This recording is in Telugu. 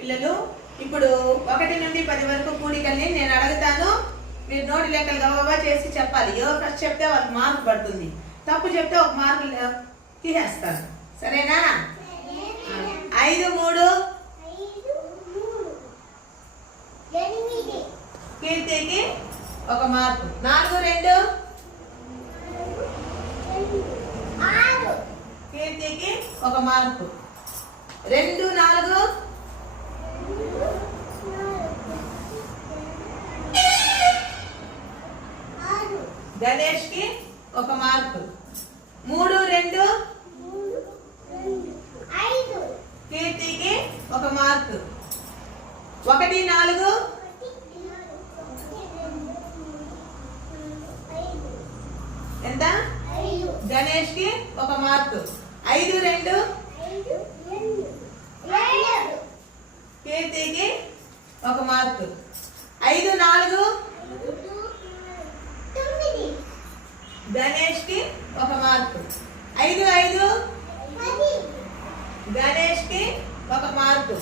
పిల్లలు ఇప్పుడు 1 నుండి 10 వరకు కూడికల్ని నేను అడుగుతాను. మీరు నోటి లెక్కలు గబగబా చేసి చెప్పాలి. ఎవరు ఫస్ట్ చెప్తే వాళ్ళకి మార్క్ పడుతుంది. తప్పు చెప్తే 1 మార్కు తీసేస్తాను. సరేనా? 5 3 కీర్తికి 1 మార్కు. 4 2 కీర్తికి 1 మార్కు. 2 4 గణేష్ కి 1 మార్కు. 3 2 కీర్తికి 1 మార్కు. 1 4 ఎంత? గణేష్ కి 1 మార్కు. 5 2 కీర్తికి 1 మార్కు. 5 4 గణేష్ కి 1 మార్కు. 5 5 గణేష్ కి 1 మార్కు.